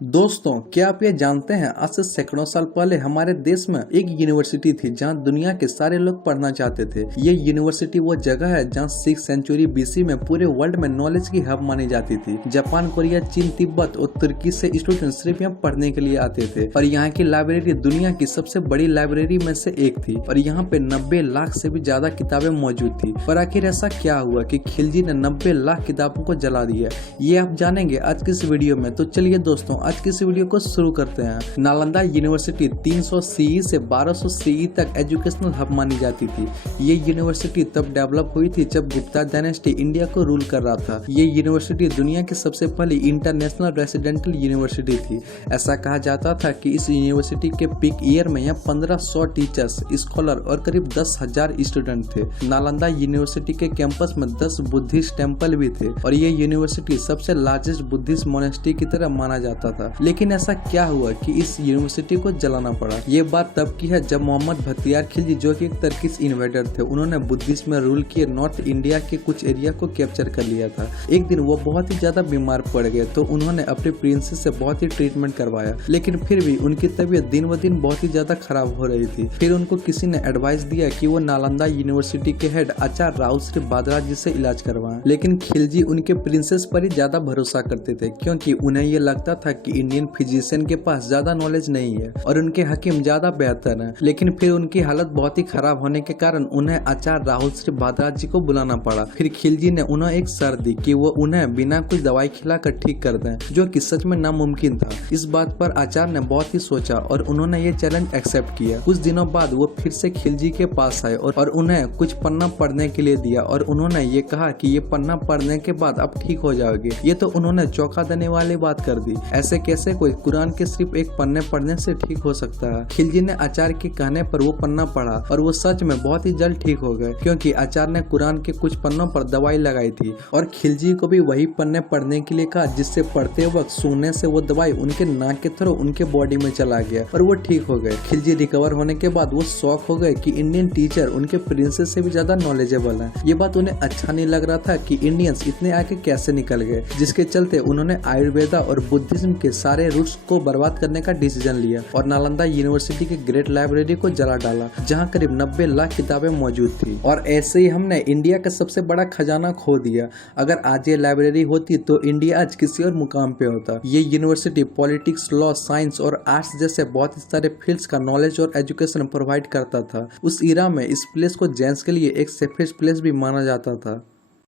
दोस्तों, क्या आप ये जानते हैं आज से सैकड़ों साल पहले हमारे देश में एक यूनिवर्सिटी थी जहां दुनिया के सारे लोग पढ़ना चाहते थे। ये यूनिवर्सिटी वो जगह है जहां 6th सेंचुरी बीसी में पूरे वर्ल्ड में नॉलेज की हब मानी जाती थी। जापान, कोरिया, चीन, तिब्बत और तुर्की से स्टूडेंट सिर्फ यहाँ पढ़ने के लिए आते थे और यहाँ की लाइब्रेरी दुनिया की सबसे बड़ी लाइब्रेरी में से एक थी और यहाँ पे 90 लाख से भी ज्यादा किताबें मौजूद थी। पर आखिर ऐसा क्या हुआ कि खिलजी ने 90 लाख किताबों को जला दिया, ये आप जानेंगे आज की इस वीडियो में। तो चलिए दोस्तों, आज की इस वीडियो को शुरू करते हैं। नालंदा यूनिवर्सिटी 300 सीई से 1200 सीई तक एजुकेशनल हब मानी जाती थी। ये यूनिवर्सिटी तब डेवलप हुई थी जब गुप्ता डायनेस्टी इंडिया को रूल कर रहा था। ये यूनिवर्सिटी दुनिया की सबसे पहली इंटरनेशनल रेसिडेंटल यूनिवर्सिटी थी। ऐसा कहा जाता था कि इस यूनिवर्सिटी के पीक ईयर में यहाँ 1500 टीचर्स, स्कॉलर और करीब 10,000 स्टूडेंट थे। नालंदा यूनिवर्सिटी के कैंपस में 10 बुद्धिस्ट टेम्पल भी थे और ये यूनिवर्सिटी सबसे लार्जेस्ट बुद्धिस्ट मोनेस्ट्री की तरह माना जाता था। लेकिन ऐसा क्या हुआ कि इस यूनिवर्सिटी को जलाना पड़ा? ये बात तब की है जब मोहम्मद बख्तियार खिलजी, जो कि एक टर्किश इन्वेडर थे, उन्होंने बुद्धिस्ट में रूल किए नॉर्थ इंडिया के कुछ एरिया को कैप्चर कर लिया था। एक दिन वो बहुत ही ज्यादा बीमार पड़ गए तो उन्होंने अपने प्रिंसेस से बहुत ही ट्रीटमेंट करवाया, लेकिन फिर भी उनकी तबीयत दिन ब दिन बहुत ही ज्यादा खराब हो रही थी। फिर उनको किसी ने एडवाइस दिया कि वो नालंदा यूनिवर्सिटी के हेड आचार्य राव श्री बादरा जी से इलाज करवाएं। लेकिन खिलजी उनके प्रिंसेस पर ही ज्यादा भरोसा करते थे क्योंकि उन्हें ये लगता था कि इंडियन फिजिशियन के पास ज्यादा नॉलेज नहीं है और उनके हकीम ज्यादा बेहतर हैं। लेकिन फिर उनकी हालत बहुत ही खराब होने के कारण उन्हें आचार्य राहुल श्री बादरा जी को बुलाना पड़ा। फिर खिलजी ने उन्हें एक शर्त दी कि वो उन्हें बिना कुछ दवाई खिलाकर ठीक कर दें, जो कि सच में नामुमकिन था। इस बात पर आचार्य ने बहुत ही सोचा और उन्होंने ये चैलेंज एक्सेप्ट किया। कुछ दिनों बाद वो फिर से खिलजी के पास आए और उन्हें कुछ पन्ना पढ़ने के लिए दिया और उन्होंने ये कहा कि ये पन्ना पढ़ने के बाद आप ठीक हो जाओगे। ये तो उन्होंने चौंका देने वाली बात कर दी। ऐसे कैसे कोई कुरान के सिर्फ एक पन्ने पढ़ने से ठीक हो सकता है? खिलजी ने आचार्य के कहने पर वो पन्ना पढ़ा और वो सच में बहुत ही जल्द ठीक हो गए क्योंकि आचार्य ने कुरान के कुछ पन्नों पर दवाई लगाई थी और खिलजी को भी वही पन्ने पढ़ने के लिए कहा, जिससे पढ़ते वक्त सूंघने से वो दवाई उनके नाक के थ्रू उनके बॉडी में चला गया और वो ठीक हो गए। खिलजी रिकवर होने के बाद वो शॉक हो गए कि इंडियन टीचर उनके प्रिंसेस से भी ज्यादा नॉलेजेबल है। ये बात उन्हें अच्छा नहीं लग रहा था कि इंडियंस इतने आगे कैसे निकल गए, जिसके चलते उन्होंने आयुर्वेदा और बुद्धिज्म के सारे रूट्स को बर्बाद करने का डिसीजन लिया और नालंदा यूनिवर्सिटी के ग्रेट लाइब्रेरी को जला डाला, जहां करीब 90 लाख किताबें मौजूद थी। और ऐसे ही हमने इंडिया का सबसे बड़ा खजाना खो दिया। अगर आज ये लाइब्रेरी होती तो इंडिया आज किसी और मुकाम पे होता। ये यूनिवर्सिटी पॉलिटिक्स, लॉ, साइंस और आर्ट्स जैसे बहुत सारे फील्ड्स का नॉलेज और एजुकेशन प्रोवाइड करता था। उस इरा में इस प्लेस को जेंट्स के लिए एक सेफेस्ट प्लेस भी माना जाता था।